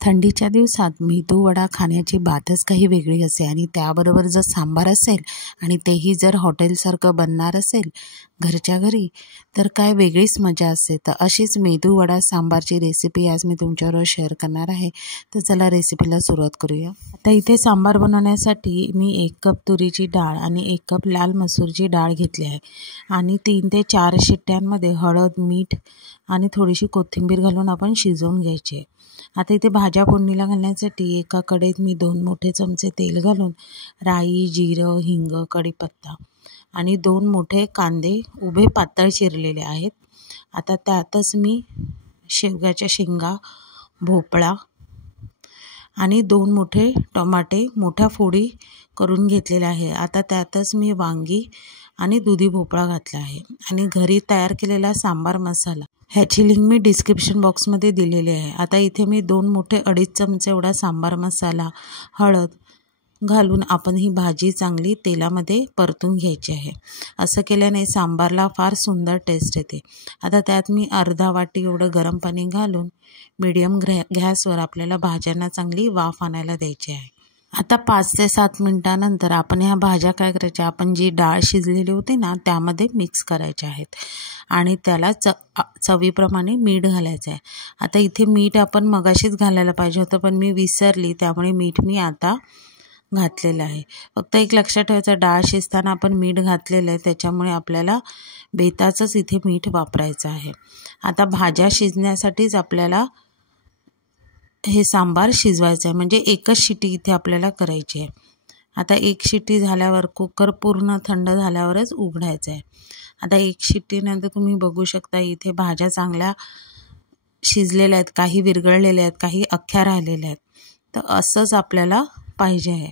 थंडीच्या दिवसात मेदू वडा खाण्याची बातच काही वेगळी असते आणि त्याबरोबर जर सांबार असेल आणि तेही जर हॉटेलसारखं बनणार असेल घरच्या घरी तर काय वेगळीच मजा असते। तर अशीच मेदू वडा सांबारची रेसिपी आज मी तुमच्याबरोबर शेअर करणार आहे। तर चला रेसिपीला सुरुवात करूया। आता इथे सांबार बनवण्यासाठी मी 1 कप तुरीची डाळ आणि 1 कप लाल मसूरची डाळ घेतली आहे आणि 3 ते 4 शिट्ट्यांमध्ये हळद, मीठ आणि थोडीशी कोथिंबीर घालून आपण शिजवून घ्यायची। आता इथे भाज्या फोडणीला घालण्यासाठी एका कढईत मी 2 मोठे चमचे तेल घालून राई, जिरं, हिंग, कढीपत्ता आणि 2 मोठे कांदे उभे पातळ चिरलेले आहेत। आता त्यातच मी शेवग्याच्या शेंगा, भोपळा आणि 2 मोठे टमाटे मोठ्या फोडी करून घेतलेले आहे। आता त्यातच मी वांगी आणि दुधी भोपळा घातला आहे आणि घरी तयार केलेला सांबार मसाला ह्याची लिंक मी डिस्क्रिप्शन बॉक्समध्ये दिलेली आहे। आता इथे मी 2 मोठे 2.5 चमचे एवढा सांबार मसाला, हळद घालून आपण ही भाजी चांगली तेलामध्ये परतून घ्यायची आहे। असं केल्याने सांबारला फार सुंदर टेस्ट येते। आता त्यात मी अर्धा वाटी एवढं गरम पाणी घालून मीडियम गॅसवर आपल्याला भाज्यांना चांगली वाफ आणायला द्यायची आहे। आता 5 ते 7 मिनिटानंतर आपण ह्या भाज्या काय करायच्या, आपण जी डाळ शिजलेली होती ना त्यामध्ये मिक्स करायच्या आहेत आणि त्याला चवीप्रमाणे मीठ घालायचं आहे। आता इथे मीठ आपण मगाशीच घालायला पाहिजे होतं पण मी विसरली, त्यामुळे मीठ मी आता घातलेलं आहे। फक्त एक लक्षात ठेवायचं, डाळ शिजताना आपण मीठ घातलेलं आहे त्याच्यामुळे आपल्याला बेताचंच इथे मीठ वापरायचं आहे। आता भाज्या शिजण्यासाठीच आपल्याला हे सांबार शिजवायचं आहे, म्हणजे एकच शिटी इथे आपल्याला करायची आहे। आता 1 शिट्टी झाल्यावर कुकर पूर्ण थंड झाल्यावरच उघडायचं आहे। आता 1 शिट्टीनंतर तुम्ही बघू शकता इथे भाज्या चांगल्या शिजलेल्या आहेत, काही विरघळलेल्या आहेत, काही अख्ख्या राहिलेल्या आहेत। तर असंच आपल्याला पाहिजे आहे।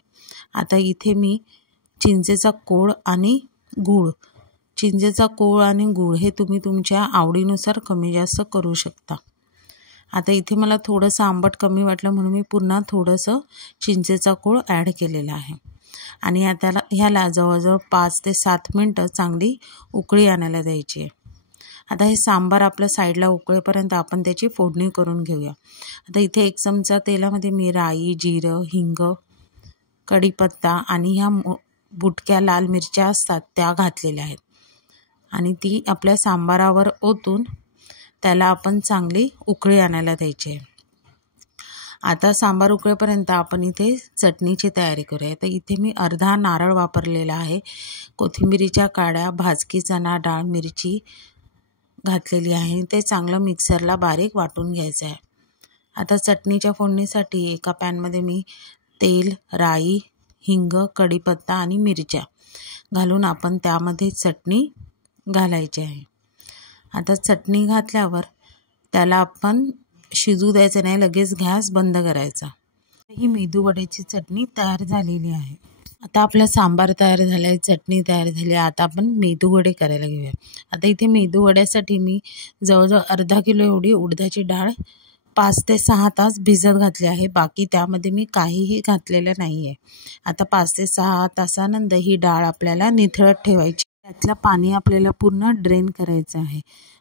आता इथे मी चिंचेचा कोळ आणि गूळ, चिंचेचा कोळ आणि गूळ हे तुम्ही तुमच्या आवडीनुसार कमी जास्त करू शकता। आता इथे मला थोडंसं आंबट कमी वाटलं म्हणून मी पुन्हा थोडंसं चिंचेचा कोळ ॲड केलेला आहे आणि आता ह्याला जवळजवळ 5 ते 7 मिनटं चांगली उकळी आणायला द्यायची आहे। आता हे सांबार आपल्या साईडला उकळेपर्यंत आपण त्याची फोडणी करून घेऊया। आता इथे 1 चमचा तेलामध्ये मी राई, जिरं, हिंग, कढीपत्ता आणि ह्या बुटक्या लाल मिरच्या असतात त्या घातलेल्या आहेत आणि ती आपल्या सांबारावर ओतून त्याला आपण चांगली उकळी आणायला द्यायची आहे। आता सांबार उकळेपर्यंत आपण इथे चटणीची तयारी करूया। तर इथे मी अर्धा नारळ वापरलेला आहे, कोथिंबीरीच्या काड्या, भाजकी चणा डाळ, मिरची घातलेली आहे, ते चांगलं मिक्सरला बारीक वाटून घ्यायचं आहे। आता चटणीच्या फोडणीसाठी एका पॅनमध्ये मी तेल, राई, हिंग, कढीपत्ता आणि मिरच्या घालून आपण त्यामध्ये चटणी घालायची आहे। आता चटणी घातल्यावर त्याला आपण शिजू द्यायचं नाही, लगेच गॅस बंद करायचा। ही मेदू वड्याची चटणी तयार झालेली आहे। आता आपला सांबार तयार झाला आहे, चटणी तयार झाली आहे, आता आपण मेदू वडे करायला घेऊया। आता इथे मेदू वड्यासाठी मी जवळजवळ अर्धा किलो एवढी उडदाची डाळ 5 ते 6 तास भिजत घातली आहे, बाकी त्यामध्ये मी काहीही घातलेलं नाही आहे। आता 5 ते 6 तासानंतर ही डाळ आपल्याला निथळत ठेवायची, त्यातलं पाणी आपल्याला पूर्ण ड्रेन करायचं आहे।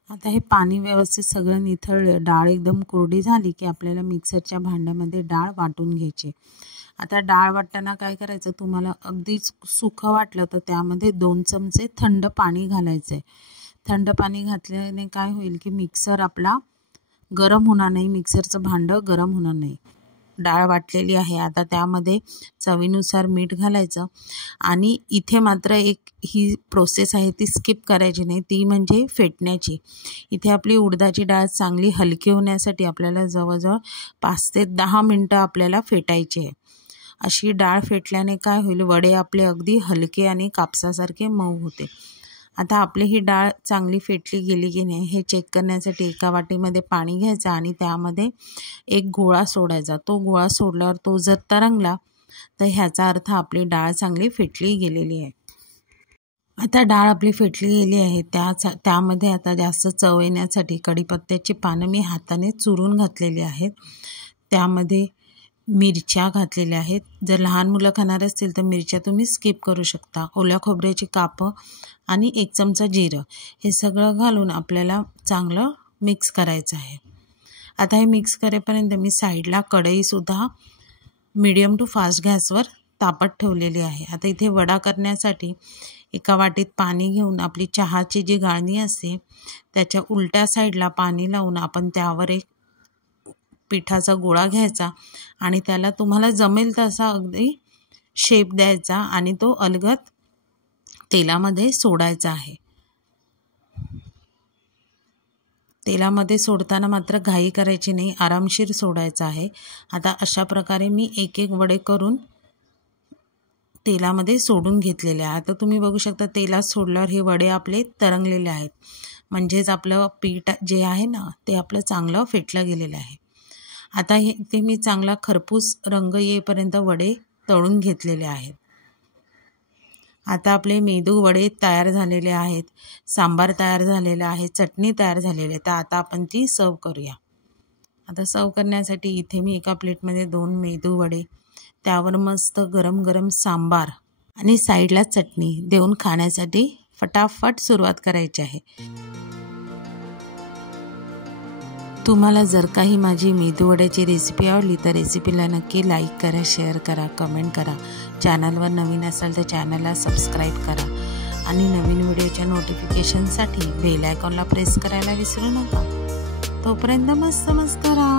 आता हे पाणी व्यवस्थित सगळं निथळलं, डाळ एकदम कोरडी झाली की आपल्याला मिक्सरच्या भांड्यामध्ये डाळ वाटून घ्यायची। आता डाळ वाटताना काय करायचं, तुम्हाला अगदीच सुकं वाटलं तर त्यामध्ये 2 चमचे थंड पाणी घालायचं आहे। थंड पाणी घातल्याने काय होईल की मिक्सर आपला गरम होणार नाही, मिक्सरचं भांडं गरम होणार नाही। डाळ वाटलेली आहे, आता त्यामध्ये चवीनुसार मीठ घालायचं आणि इथे मात्र एक ही प्रोसेस आहे ती स्किप करायची नाही, ती म्हणजे फेटण्याची। इथे आपली उडदाची डाळ चांगली हलकी होण्यासाठी आपल्याला जवळजवळ 5 ते 10 मिनटं आपल्याला फेटायची आहे। अशी डाळ फेटल्याने काय होईल, वडे आपले अगदी हलके आणि कापसासारखे मऊ होते। आता आपली ही डाळ चांगली फेटली गेली की नाही हे चेक करण्यासाठी एका वाटीमध्ये पाणी घ्यायचं आणि त्यामध्ये एक गोळा सोडायचा। तो गोळा सोडल्यावर तो जर तरंगला तर ह्याचा अर्थ आपली डाळ चांगली फेटली गेलेली आहे। आता डाळ आपली फेटली गेली आहे, त्यामध्ये आता जास्त चव येण्यासाठी कढीपत्त्याची पानं मी हाताने चुरून घातलेली आहेत, त्यामध्ये मिरच्या घातलेल्या आहेत। जर लहान मुलं खाणार असतील तर मिरच्या तुम्ही स्किप करू शकता। ओल्या खोबऱ्याची कापं आणि 1 चमचा जिरं हे सगळं घालून आपल्याला चांगलं मिक्स करायचं आहे। आता हे मिक्स करेपर्यंत मी साईडला कढईसुद्धा मीडियम टू फास्ट गॅसवर तापत ठेवलेली आहे। आता इथे वडा करण्यासाठी एका वाटीत पाणी घेऊन आपली चहाची जी गाळणी असते त्याच्या उलट्या साईडला पाणी लावून आपण त्यावर एक पिठाचा गोळा घ्यायचा आणि त्याला तुम्हाला जमेल तसा अगदी शेप द्यायचा आणि तो अलगद तेलामध्ये सोडायचा आहे। तेलामध्ये सोडताना मात्र घाई करायची नाही, आरामशीर सोडायचा आहे। आता अशा प्रकारे मी एक एक वडे करून तेलामध्ये सोडून घेतलेले आहे। आता तुम्ही बघू शकता तेलात सोडल्यावर हे वडे आपले तरंगलेले आहेत, म्हणजेच आपलं पीठ जे आहे ना ते आपलं चांगलं फेटलं गेलेलं आहे। आता ते मी चांगला खरपूस रंग येईपर्यंत वडे तळून घेतलेले आहेत। आता आपले मेदू वडे तयार झालेले आहेत, सांबार तयार झालेला आहे, चटणी तयार झालेली आहे। तर आता आपण ती सर्व करूया। आता सर्व करण्यासाठी इथे मी एका प्लेटमध्ये 2 मेदू वडे, त्यावर मस्त गरम गरम सांबार आणि साईडला चटणी देऊन खाण्यासाठी फटाफट सुरुवात करायची आहे। तुम्हाला जर काही माझी मेदू वड्याची रेसिपी आवडली तर रेसिपीला नक्की लाईक करा, शेअर करा, कमेंट करा। चॅनलवर नवीन असाल तर चॅनलला सबस्क्राईब करा आणि नवीन व्हिडिओच्या नोटिफिकेशनसाठी बेल आयकॉनला प्रेस करायला विसरू नका। तोपर्यंत मस्त मस्त करा।